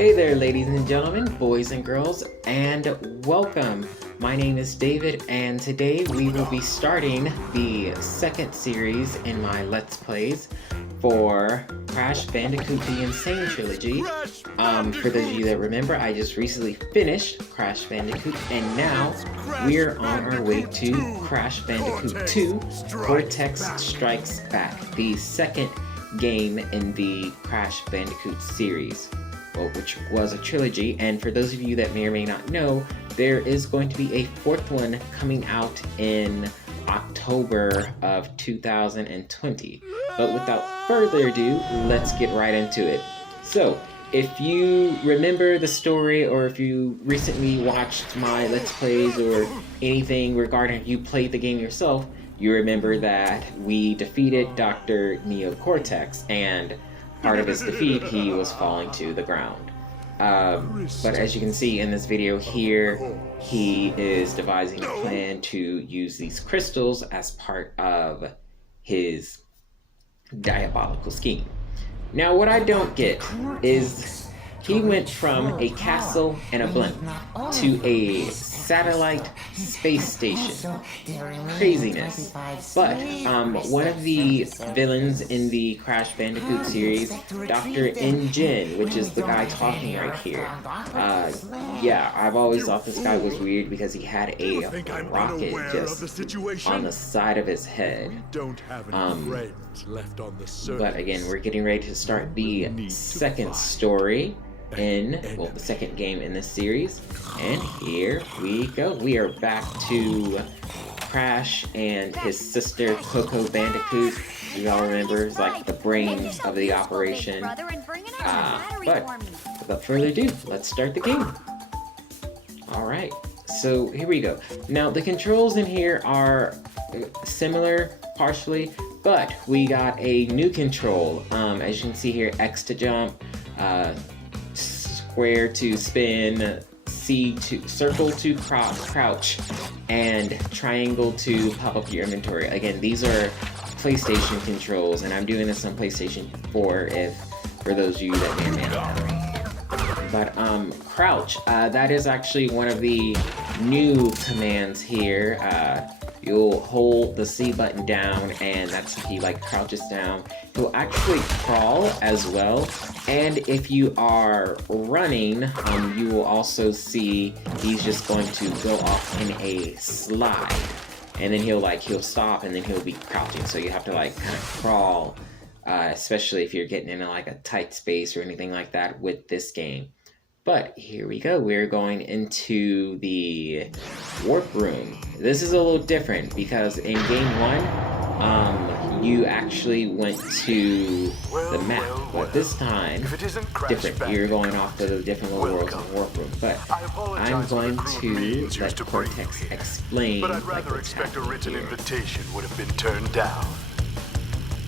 Hey there, ladies and gentlemen, boys and girls, and welcome. My name is David, and today we will be starting the second series in my Let's Plays for Crash Bandicoot the Insane Trilogy. For those of you that remember, I just recently finished Crash Bandicoot, and now we're on our way to Crash Bandicoot 2, Cortex Strikes Back, the second game in the Crash Bandicoot series. Which was a trilogy, and for those of you that may or may not know, there is going to be a fourth one coming out in October of 2020. But without further ado, let's get right into it. So, if you remember the story, or if you recently watched my Let's Plays or anything regarding if you played the game yourself, you remember that we defeated Dr. Neo Cortex, and part of his defeat, he was falling to the ground. But as you can see in this video here, he is devising a plan to use these crystals as part of his diabolical scheme. Now, what I don't get is he went from a castle and a blimp to a satellite space station. Craziness. But one of the villains in the Crash Bandicoot series, Dr. N. which is the guy talking right here. Yeah, I've always thought this guy was weird because he had a rocket just on the side of his head. But again, we're getting ready to start the second story the second game in this series, and here we go. We are back to Crash and his sister Coco Bandicoot. You all remember, it's like the brains of the operation. But without further ado, let's start the game. Alright, so here we go. Now the controls in here are similar partially, but we got a new control. As you can see here, X to jump, square to spin, C to circle to crouch, and triangle to pop up your inventory. Again, these are PlayStation controls, and I'm doing this on PlayStation 4 for those of you that may or may not know. But crouch, that is actually one of the new commands here. You'll hold the C button down, and that's if he crouches down. He'll actually crawl as well, and if you are running, you will also see he's just going to go off in a slide, and then he'll stop, and then he'll be crouching. So you have to kind of crawl, especially if you're getting in a tight space or anything like that with this game. But here we go, we're going into the warp room. This is a little different because in game 1, you actually went to the map, but this time, different. You're going off to the different little worlds in the warp room. But I'm going to let Cortex explain. But I'd rather expect a written invitation would have been turned down.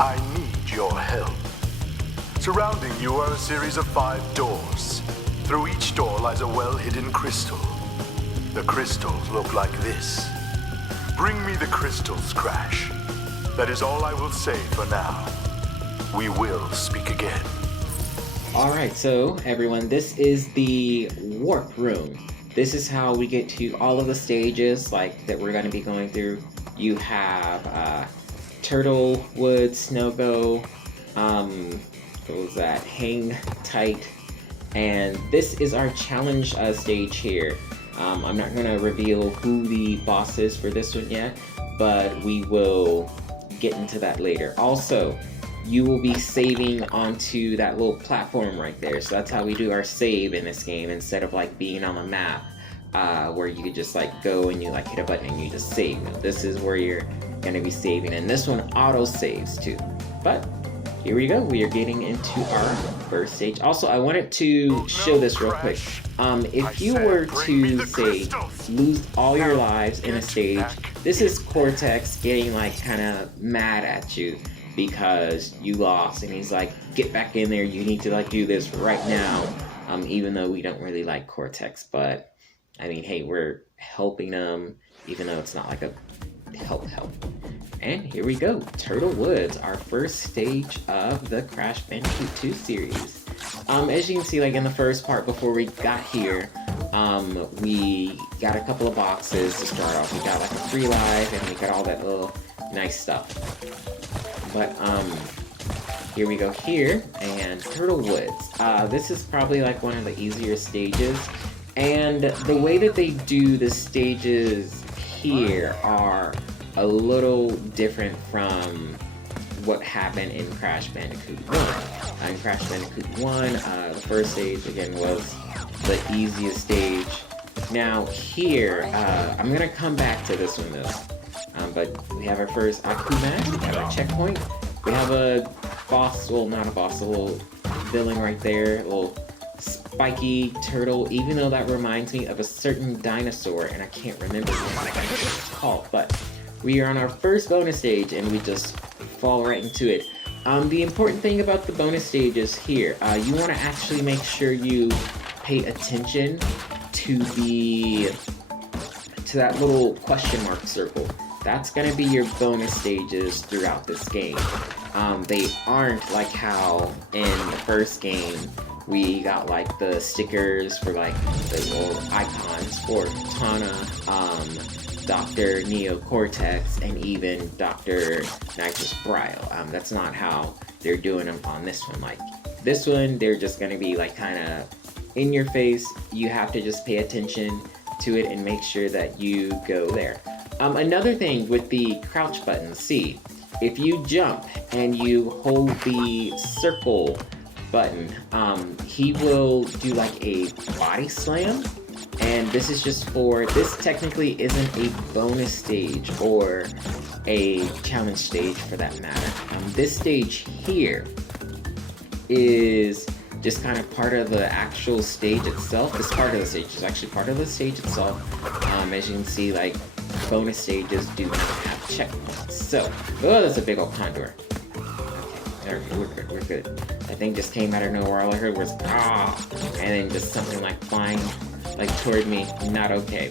I need your help. Surrounding you are a series of 5 doors. Through each door lies a well-hidden crystal. The crystals look like this. Bring me the crystals, Crash. That is all I will say for now. We will speak again. Alright, so everyone, this is the warp room. This is how we get to all of the stages that we're going to be going through. You have Turtlewood, Snow-Go, what was that? Hang Tight. And this is our challenge stage here. I'm not going to reveal who the boss is for this one yet, but we will get into that later. Also, you will be saving onto that little platform right there. So that's how we do our save in this game, instead of being on the map where you could just go and you hit a button and you just save. Now, this is where you're going to be saving, and this one auto saves too. But here we go, we are getting into our first stage. Also, I wanted to show this real quick. If you were to, say, lose all your lives in a stage, this is Cortex getting kind of mad at you because you lost, and he's like, get back in there, you need to do this right now. Even though we don't really like Cortex, but I mean, hey, we're helping him, even though it's not a help. And here we go, Turtle Woods, our first stage of the Crash Bandicoot 2 series. As you can see, like in the first part before we got here, we got a couple of boxes to start off. We got like a free life, and we got all that little nice stuff. But, here we go here, and Turtle Woods. This is probably like one of the easier stages, and the way that they do the stages here are a little different from what happened in Crash Bandicoot 1. In Crash Bandicoot 1, the first stage, again, was the easiest stage. Now here, I'm gonna come back to this one though. But we have our first Aku mask, we have our checkpoint, we have a boss, well not a boss, a little villain right there, a little spiky turtle, even though that reminds me of a certain dinosaur, and I can't remember what it's called, but we are on our first bonus stage, and we just fall right into it. The important thing about the bonus stages here, you want to actually make sure you pay attention to that little question mark circle. That's going to be your bonus stages throughout this game. They aren't like how in the first game we got like the stickers for like the little icons for Tana, Dr. Neo Cortex, and even Dr. Nitrous Brile. That's not how they're doing them on this one. Like this one, they're just going to be like kind of in your face. You have to just pay attention to it and make sure that you go there. Another thing with the crouch button, see, if you jump and you hold the circle button, he will do like a body slam, and this is just for, this technically isn't a bonus stage or a challenge stage for that matter. This stage here is just kind of part of the actual stage itself. This part of the stage is actually part of the stage itself. As you can see, like, bonus stages do not have checkpoints. So, oh, that's a big old condor. Okay, we're good. That thing just came out of nowhere. All I heard was, ah, and then just something like flying, like, toward me. Not okay.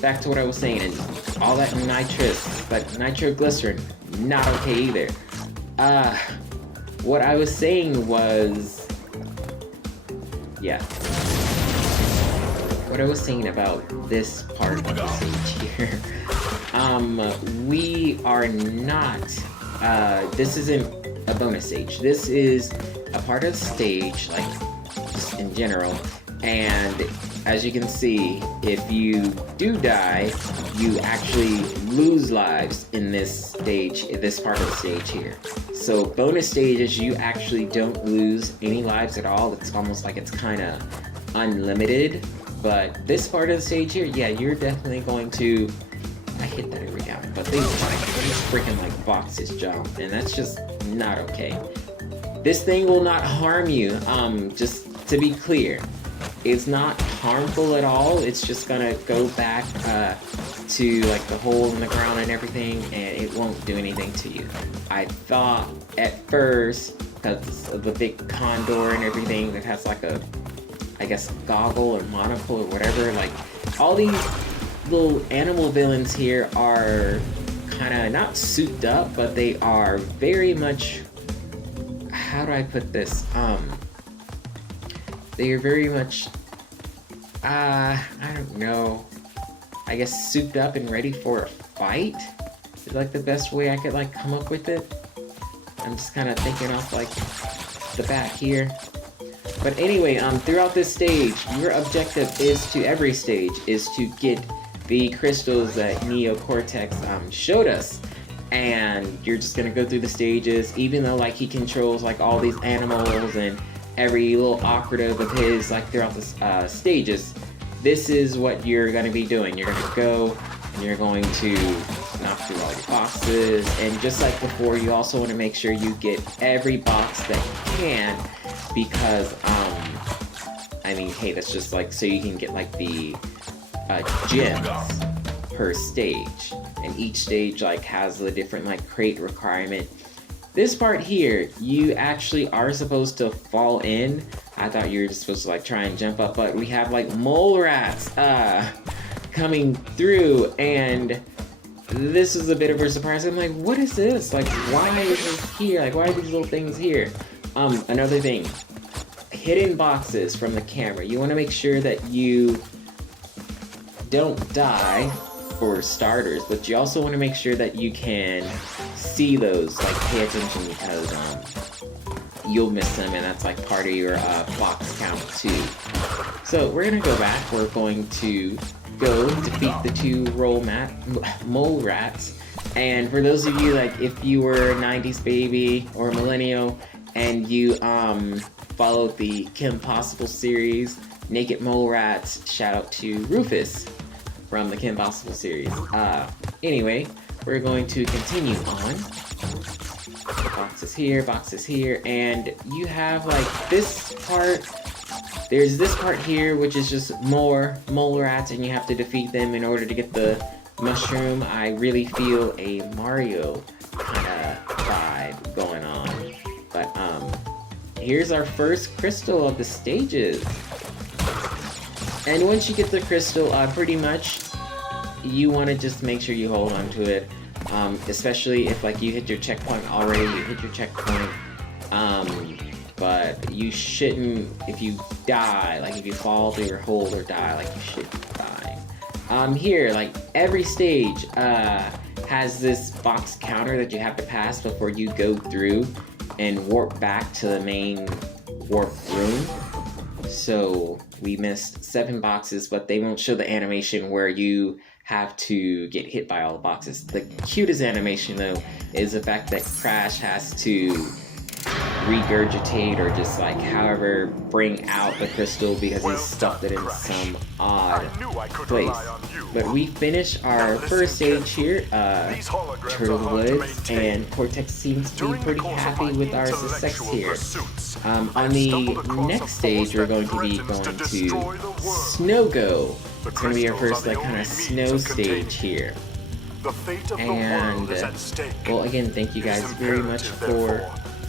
Back to what I was saying, and all that nitrous, like nitroglycerin, not okay either. What I was saying was, yeah. What I was saying about this part of the stage here, we are not, this isn't a bonus stage. This is a part of the stage, like, just in general, and as you can see, if you do die, you actually lose lives in this stage, this part of the stage here. So bonus stages, you actually don't lose any lives at all. It's almost like it's kind of unlimited. But this part of the stage here, yeah, you're definitely going to, I hit that every time, but these freaking like boxes jump, and that's just not okay. This thing will not harm you, just to be clear. It's not harmful at all. It's just gonna go back to like the hole in the ground and everything, and it won't do anything to you. I thought at first, because of the big condor and everything that has like a, I guess, goggle or monocle or whatever, like all these little animal villains here are kind of not souped up, but they are very much, how do I put this? They are very much, I don't know, I guess souped up and ready for a fight is like the best way I could like come up with it. I'm just kind of thinking off like the bat here. But anyway, throughout this stage, your objective is to, every stage, is to get the crystals that Neo Cortex showed us. And you're just gonna go through the stages, even though like he controls like all these animals and every little operative of his like throughout the stages. This is what you're gonna be doing. You're gonna go and you're going to knock through all your boxes, and just like before, you also want to make sure you get every box that you can, because I mean, hey, that's just like so you can get like the gems per stage, and each stage like has the different like crate requirement. This part here, you actually are supposed to fall in. I thought you were just supposed to like try and jump up, but we have like mole rats coming through, and this is a bit of a surprise. I'm like, what is this? Like, why is this here? Like, why are these little things here? Another thing, hidden boxes from the camera. You want to make sure that you don't die for starters, but you also want to make sure that you can see those, like pay attention, because you'll miss them, and that's like part of your box count too. So we're gonna go back. We're going to go defeat the two mole rats. And for those of you, like, if you were a 90s baby or a millennial and you followed the Kim Possible series, Naked Mole Rats, shout out to Rufus from the Kim Possible series. Anyway, we're going to continue on. Boxes here, and you have like this part. There's this part here, which is just more mole rats, and you have to defeat them in order to get the mushroom. I really feel a Mario kind of vibe going on. But here's our first crystal of the stages. And once you get the crystal, pretty much you want to just make sure you hold on to it. Especially if like you hit your checkpoint already, but you shouldn't, if you die, like if you fall through your hole or die, like you shouldn't die. Here, like every stage has this box counter that you have to pass before you go through and warp back to the main warp room. So we missed 7 boxes, but they won't show the animation where you have to get hit by all the boxes. The cutest animation though is the fact that Crash has to regurgitate or just like however bring out the crystal because he stuffed it in some odd place. But we finished our first stage here, Turtle Woods, and Cortex seems to be pretty happy with our success here. On the next stage, we're going to be going to Snow Go. It's going to be our first like kind of snow stage here. And well, again, thank you guys very much for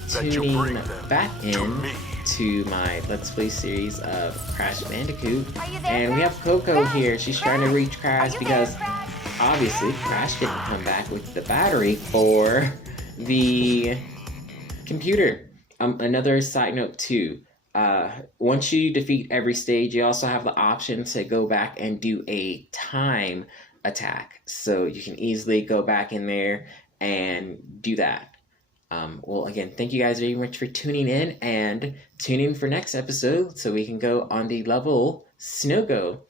tuning back in to my Let's Play series of Crash Bandicoot. And we have Coco here. She's trying to reach Crash because obviously Crash didn't come back with the battery for the computer. Another side note too, once you defeat every stage, you also have the option to go back and do a time attack. So you can easily go back in there and do that. Well, again, thank you guys very much for tuning in, and tune in for next episode so we can go on the level Snow Go.